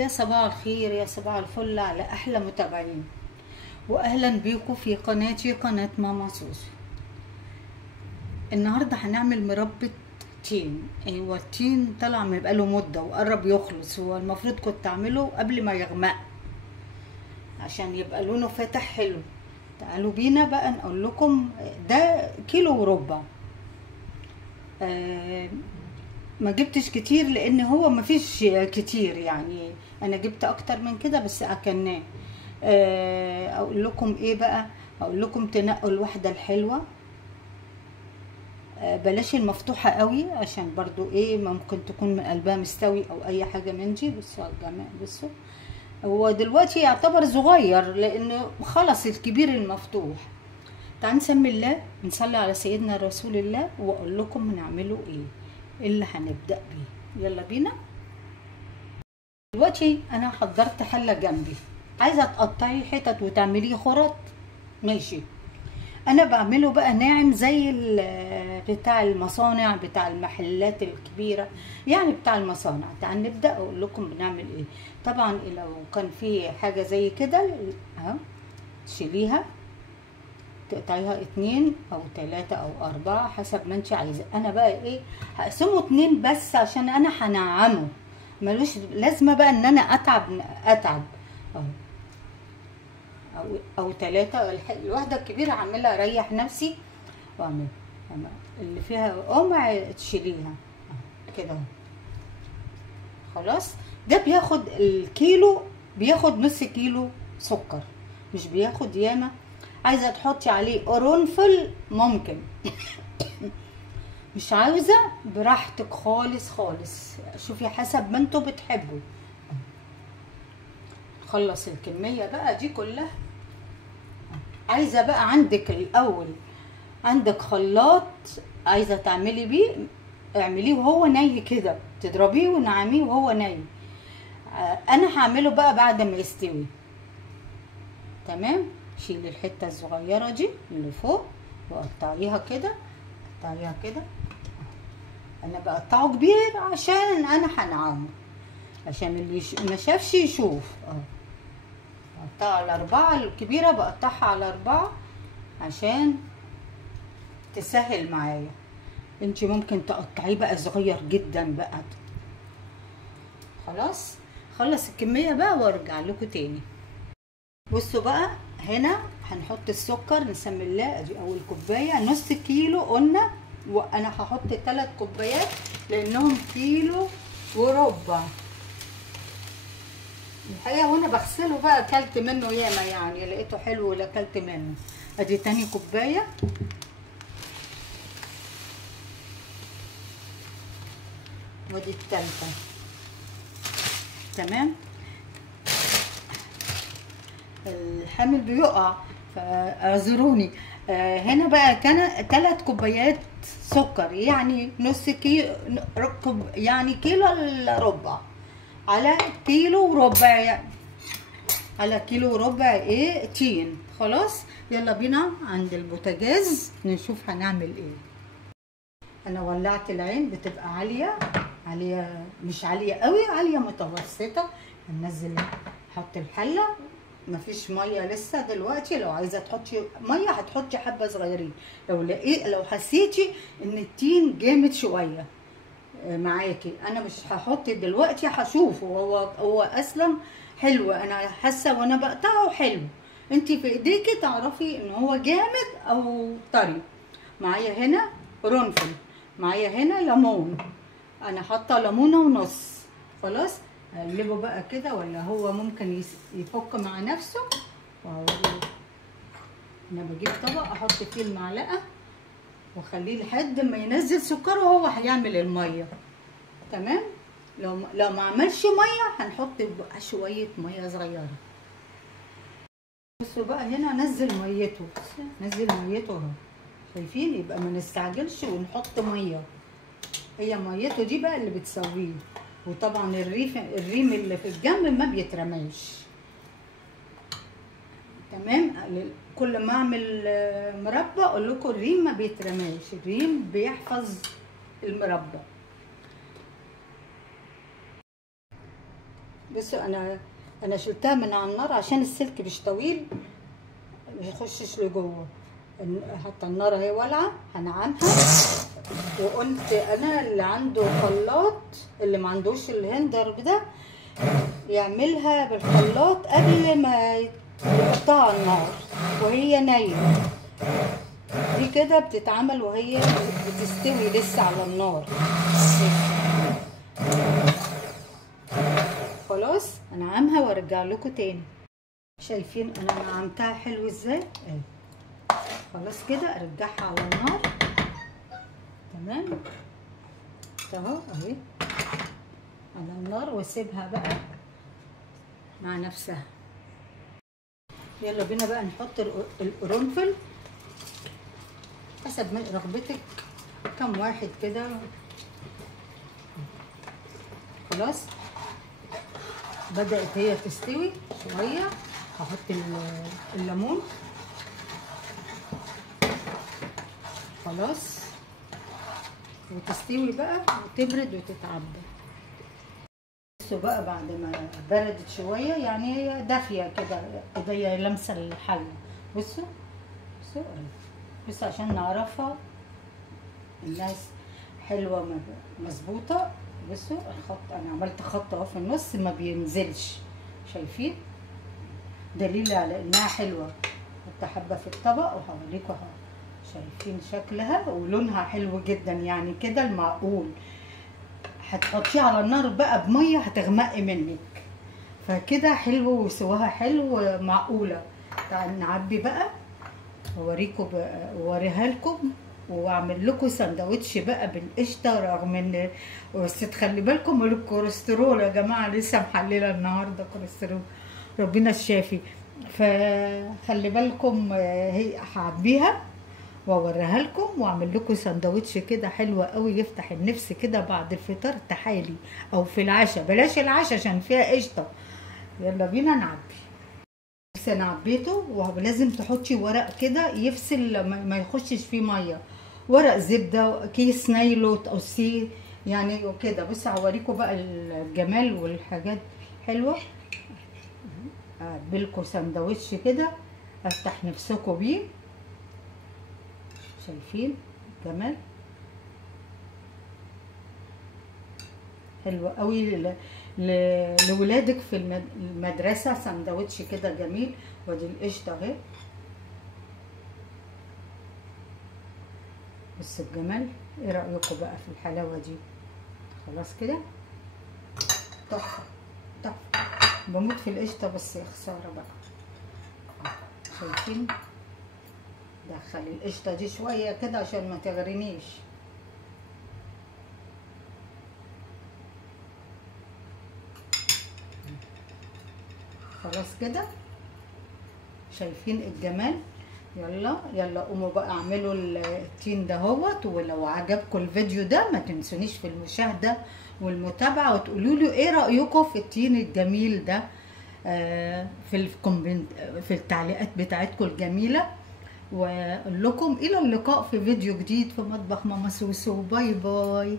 يا صباح الخير، يا صباح الفل على احلى متابعين، واهلا بيكم في قناتي قناه ماما سوسو. النهارده هنعمل مربى تين. ايوه التين طلع من بقاله مده وقرب يخلص، هو المفروض كنت اعمله قبل ما يغمق عشان يبقى لونه فاتح حلو. تعالوا بينا بقى نقول لكم. ده كيلو وربع. ما جبتش كتير لان هو ما فيش كتير، يعني انا جبت اكتر من كده بس اكلناه. اقول لكم ايه بقى، اقول لكم تنقوا الواحده الحلوه، بلاش المفتوحه قوي عشان برضو ايه ممكن تكون من قلبها مستوي او اي حاجه من دي. بصوا يا جماعه، بصوا هو دلوقتي يعتبر صغير لانه خلص الكبير المفتوح. تعالوا نسمي الله، نصلي على سيدنا رسول الله واقول لكم هنعمله ايه اللي هنبدأ بيه. يلا بينا. دلوقتي انا حضرت حلة جنبي، عايزة تقطعي حتت وتعمليه خرط ماشي. انا بعمله بقى ناعم زي بتاع المصانع، بتاع المحلات الكبيرة، يعني بتاع المصانع. تعال نبدأ اقول لكم بنعمل ايه. طبعا لو كان في حاجة زي كده اهو تشيليها، تقطعيها 2 أو 3 أو 4 حسب ما انت عايزه. انا بقى ايه هقسمه 2 بس عشان انا هنعمه، ملوش لازمه بقى ان انا اتعب او 3. الواحده الكبيره هعملها اريح نفسي واعمل اللي فيها قمع تشيليها كده خلاص. ده بياخد الكيلو، بياخد نص كيلو سكر، مش بياخد ياما. عايزه تحطي عليه قرنفل ممكن مش عاوزه براحتك خالص خالص، شوفي حسب ما انتوا بتحبوا. خلص الكميه بقى دي كلها. عايزه بقى عندك الاول عندك خلاط عايزه تعملي بيه، اعمليه وهو ني كده، تضربيه ونعميه وهو ني. انا هعمله بقى بعد ما يستوي. تمام. شيلي الحته الصغيره دي اللي فوق وقطعيها كده، قطعيها كده. انا بقطعه كبير عشان انا هنعمه، عشان اللي ما شافش يشوف. بقطعها على 4، الكبيره بقطعها على 4 عشان تسهل معايا. انتي ممكن تقطعيه بقى صغير جدا بقى. خلاص خلص الكميه بقى وارجع لكم تاني. بصوا بقى، هنا هنحط السكر. نسمي الله. ادي اول كوبايه، نص كيلو قلنا، وانا هحط 3 كوبايات لانهم كيلو وربع. الحقيقه وانا بغسله بقى اكلت منه ياما، يعني لقيته حلو ولا اكلت منه. ادي تاني كوبايه، ودي التالتة. تمام. الحامل بيقع فاعذروني. هنا بقى كان 3 كوبايات سكر، يعني نص كيلو، يعني كيلو الا ربع على كيلو وربع، يعني على كيلو وربع ايه تين. خلاص يلا بينا عند البوتاجاز نشوف هنعمل ايه. انا ولعت العين، بتبقى عاليه عاليه، مش عاليه قوي، عاليه متوسطه. هننزل نحط الحله. مفيش ميه لسه دلوقتي، لو عايزه تحطي ميه هتحطي حبه صغيرين. لو حسيتي ان التين جامد شويه معاكي. انا مش هحط دلوقتي، هشوف هو اصلا حلو. انا حاسه وانا بقطعه حلو، انتي في ايديكي تعرفي ان هو جامد او طري. معايا هنا قرنفل، معايا هنا ليمون، انا حاطه ليمونه ونص. خلاص اقلبه بقى كده، ولا هو ممكن يفك مع نفسه. انا بجيب طبق احط فيه المعلقه واخليه لحد ما ينزل سكر، وهو هيعمل الميه. تمام. لو ما عملش ميه هنحط بقى شويه ميه صغيره. بصوا بقى هنا نزل ميته، نزل ميته اهو، شايفين؟ يبقى ما نستعجلش ونحط ميه، هي ميته دي بقى اللي بتسويه. وطبعا الريم اللي في الجنب ما بيترماش. تمام. كل ما اعمل مربى اقول لكم الريم ما بيترماش، الريم بيحفظ المربى. بصوا انا شلتها من على النار عشان السلك مش طويل ما يخشش لجوه. حتى النار اهي والعه، هنعمها. وقلت انا اللي عنده خلاط، اللي ما عندوش الهندر ده، يعملها بالخلاط قبل ما يحطها على النار وهي نايمه. دي كده بتتعمل وهي بتستوي لسه على النار. خلاص انعمها وارجع لكم تاني. شايفين انا نعمتها حلو ازاي؟ اهي. خلاص كده ارجعها على النار. تمام اهو اهي على النار، واسيبها بقى مع نفسها. يلا بينا بقى نحط القرنفل حسب رغبتك، كم واحد كده. خلاص بدأت هي تستوي شوية، هحط الليمون. خلاص وتستوي بقى وتبرد وتتعبى. بصوا بقى بعد ما بردت شوية، يعني هي دافية كده، ايديا لامسة الحلة. بصوا بصوا بصوا عشان نعرفها الناس حلوة مظبوطة. بصوا الخط، انا عملت خط اهو في النص ما بينزلش، شايفين؟ دليل على انها حلوة. حط حبة في الطبق وهوريكم اهو، شايفين شكلها ولونها حلو جدا، يعني كده المعقول. هتحطيها على النار بقى بميه هتغمقي منك، فكده حلو وسواها حلو معقوله. تعالوا نعبي بقى اوريها لكم، واعمل لكم سندوتش بقى بالقشطه. رغم ان بس تخلي بالكم من الكوليسترول يا جماعه، لسه محلله النهارده كوليسترول، ربنا الشافي. فخلي بالكم، هي هعبيها واوريها لكم واعمل لكم سندوتش كده حلو قوي يفتح النفس كده بعد الفطار تحالي، او في العشاء. بلاش العشاء عشان فيها قشطه. يلا بينا نعبي. بس انا عبيته، ولازم تحطي ورق كده يفصل ما يخشش فيه ميه، ورق زبده، كيس نايلو تقصيه يعني وكده. بص هوريكم بقى الجمال والحاجات حلوه. اعملكم سندوتش كده افتح نفسكم بيه. شايفين الجمال؟ حلو قوي لولادك في المدرسه، سندوتش كده جميل. ودي القشطه اهي، بص الجمال. ايه رايكم بقى في الحلاوه دي؟ خلاص كده تحفه تحفه. بموت في القشطه بس يا خساره بقى. شايفين؟ دخلي القشطه دي شويه كده عشان ما تغرنيش. خلاص كده شايفين الجمال؟ يلا يلا قوموا بقى اعملوا التين دهوت. ولو عجبكم الفيديو ده ما تنسونيش في المشاهده والمتابعه، وتقولوا لي ايه رايكم في التين الجميل ده في التعليقات بتاعتكم الجميله. واقول لكم الى اللقاء في فيديو جديد في مطبخ ماما سوسو. باي باي.